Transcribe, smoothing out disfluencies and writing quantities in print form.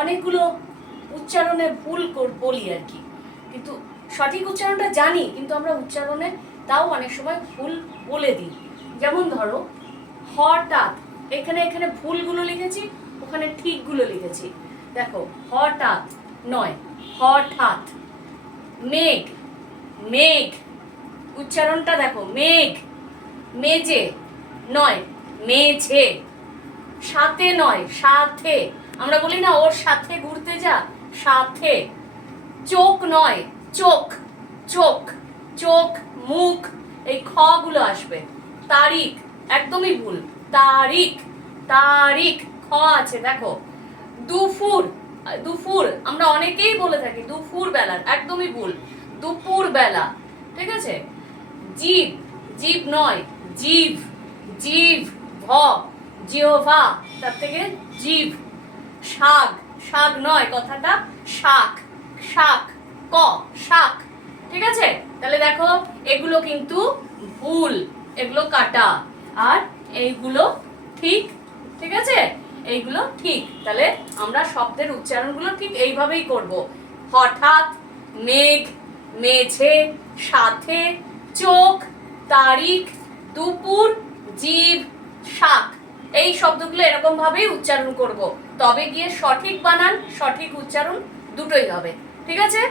অনেকগুলো উচ্চারণে ভুল বলি আর কি, কিন্তু সঠিক উচ্চারণটা জানি, কিন্তু আমরা উচ্চারণে তাও অনেক সময় ভুল বলে দিই। যেমন ধরো হঠাৎ, এখানে এখানে ভুলগুলো লিখেছি, ওখানে ঠিকগুলো লিখেছি। দেখো হঠাৎ নয়, হঠাৎ। মেঘ, মেঘ, উচ্চারণটা দেখো, মেঘ। মেজে নয়, মেঝে। সাথে নয়, সাথে। আমরা বলি না ওর সাথে ঘুরতে যা, সাথে। চোখ নয়, চোখ, চোখ, চোখ, মুখ, এই খ গুলো আসবে। তারিখ, একদমই ভুল, তারিখ, তারিখ, খ আছে দেখো। দুপুর, দুপুর আমরা অনেকেই বলে থাকি দুপুর বেলার, একদমই ভুল, দুপুর বেলা। ঠিক আছে। জীব, জীব নয়, জীব, জীব, ভ, জিহ্বা, তার থেকে জীব। শাক, শাক নয়, কথাটা শাক, শাক, ক, শাক। ঠিক আছে। তাহলে দেখো এগুলো কিন্তু ভুল, এগুলো কাটা, আর এইগুলো ঠিক। ঠিক আছে, এইগুলো ঠিক। তাহলে আমরা শব্দের উচ্চারণগুলো ঠিক এইভাবেই করব। হঠাৎ, মেঘ, মেঝে, সাথে, চোখ, তারিখ, দুপুর, জীব, শাক। এই শব্দগুলো এরকম ভাবেই উচ্চারণ করব, তবে গিয়ে সঠিক বানান, সঠিক উচ্চারণ দুটোই হবে। ঠিক আছে।